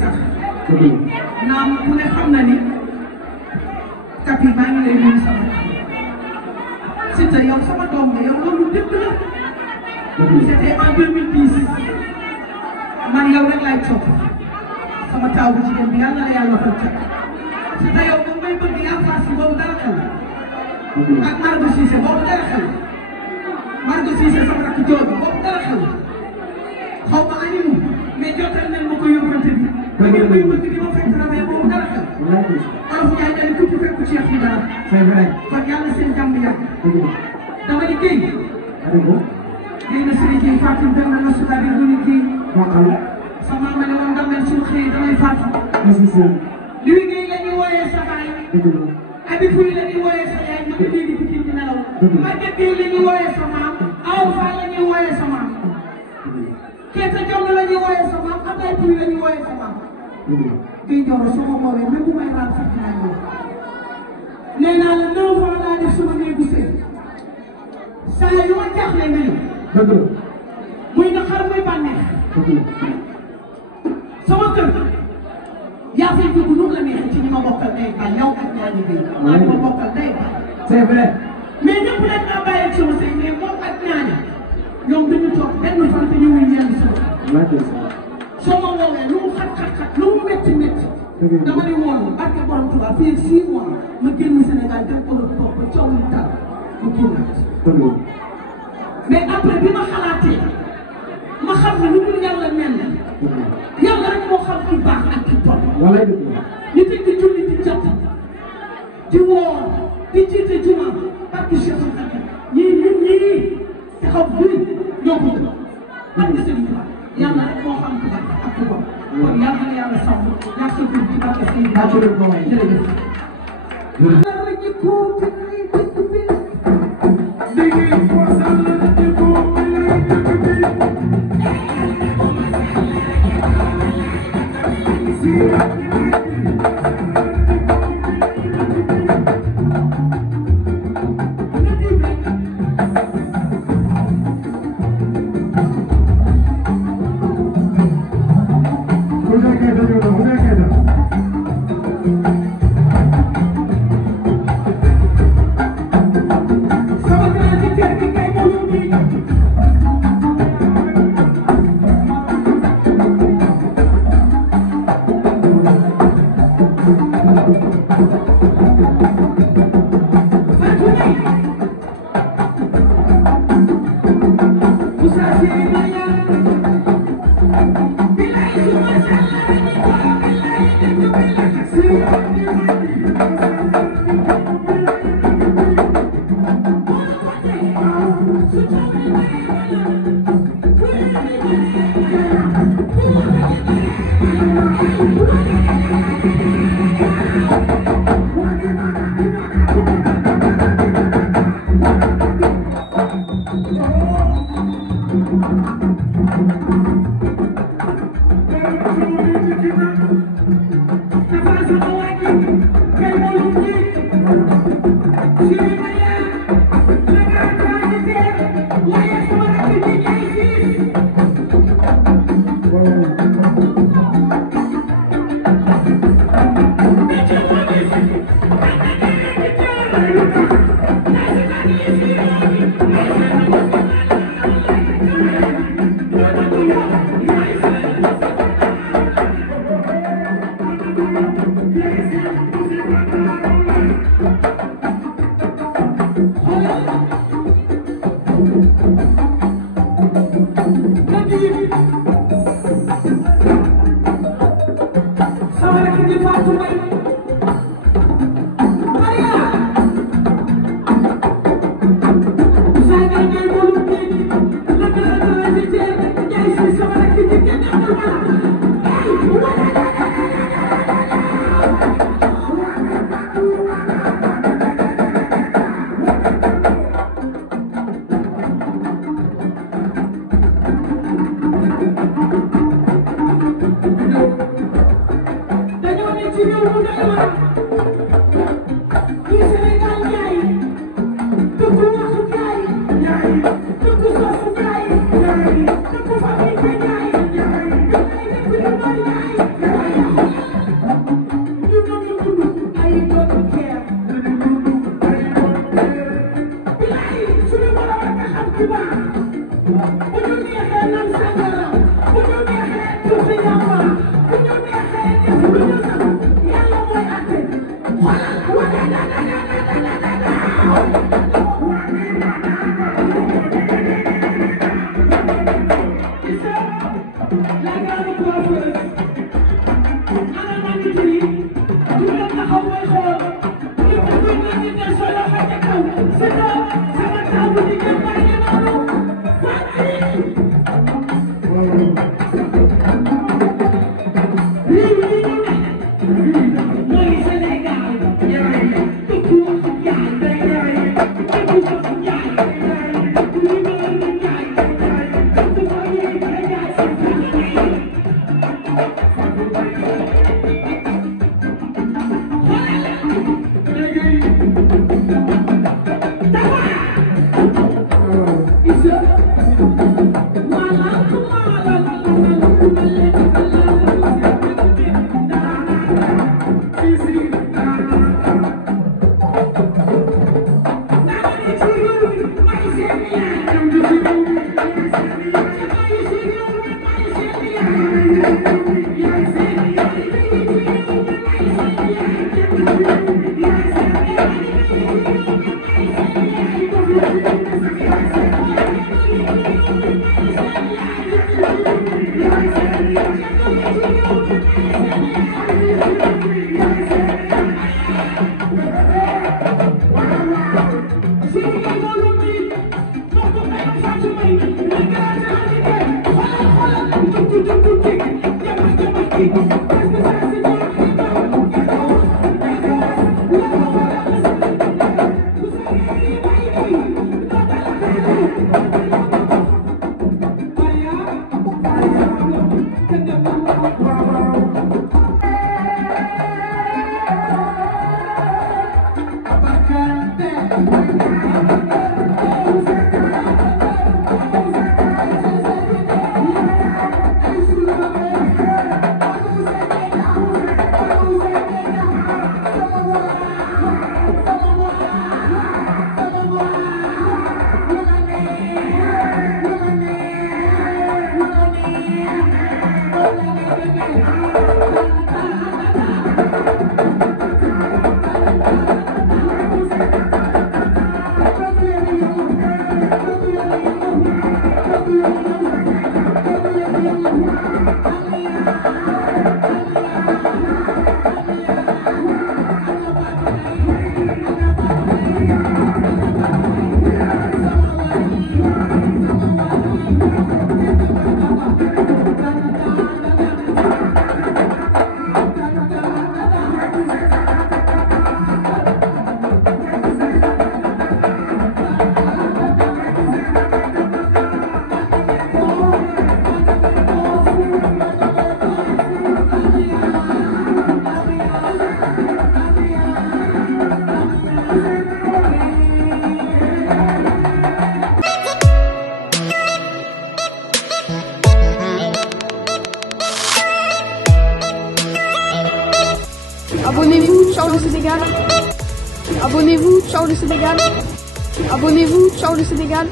sax naam ku ne xam na ni kàpp yi maa ngi lay nuyu sama Siteu yow sama doom nga yow loolu dëgg la c'était en 2010 man yow rek laay topp sama taaw bu jigéen bi yàlla na yàlla fal ca Siteu yow moom may bëgg yaa faas si boobu dara xew ak Margot Cissé boobu dara xew Margot Cissé sama rakk jooju boobu dara xew xaw ma animu mais jotal nañ ma ko yóbbante bi ma ngeen ma yóbbante bi ma fekk na mais boobu dara xew olof Njaay daal di fekk Cheikh bi dara c'est vrai kon yàlla seen jàmm yàgg dama di géej géej na sëriñ Gueye Fatou dem na na suka bi du nit géej sama ma ne woon damel suñu xëyee damay Fatou Louis Gueye la ñuy wooyee sa baay Abi Pouy la ñuy wooyee sa yaay ma ngi léegi Pikine di nelaw Maguette Gueye la ñuy wooyee sa maam Awa Fall la ñuy wooyee sa maam Keita Diong la ñuy wooyee sa maam Abdoulaye Pouy la ñuy wooyee sa maam Gueye Ndioro soo ma woowee même bu may raam fekk naa ñëw nee naa la 9 ans laa def sama néegu sëy saa yu ma jaaxle nga ñëw muy naqar muy bànneex sama kër yaa fay dugg nu la neexee ci ñi ma bokkal day ba yow ak ñaari bi maa ngi ma bokkal day ba c'est vrai mais ñëpp dañ maa bàyyi ak sama sëy mais moom ak ñaari ñoom dañu toog benn fan te ñëwuñ ñeenti sama soo ma woowee lu mu xat lu mu métti dama ne woon barke borom Tuubaa fii 6 mois ma génn Sénégal dem Europe toog ba coow lu dal mu génnaat mais après bi ma xalaatee ma xam ne lu dul yàlla mel na yàlla rek moo xam ki baax ak ki bon ñu teg di julli di jot di woor di jiite juma barke Cheikh ñii taxaw bëri ñoo ko gën barke Sëriñ Tuubaa yàlla rek moo xam ki baax ak ki bon kon yàlla na yàlla sàmm ñàkk a dugg ci barke Sëriñ Tuubaa jërëjëf Thank you. Abonnez-vous, ciao le Sénégal. Abonnez-vous, ciao le Sénégal. Abonnez-vous, ciao le Sénégal.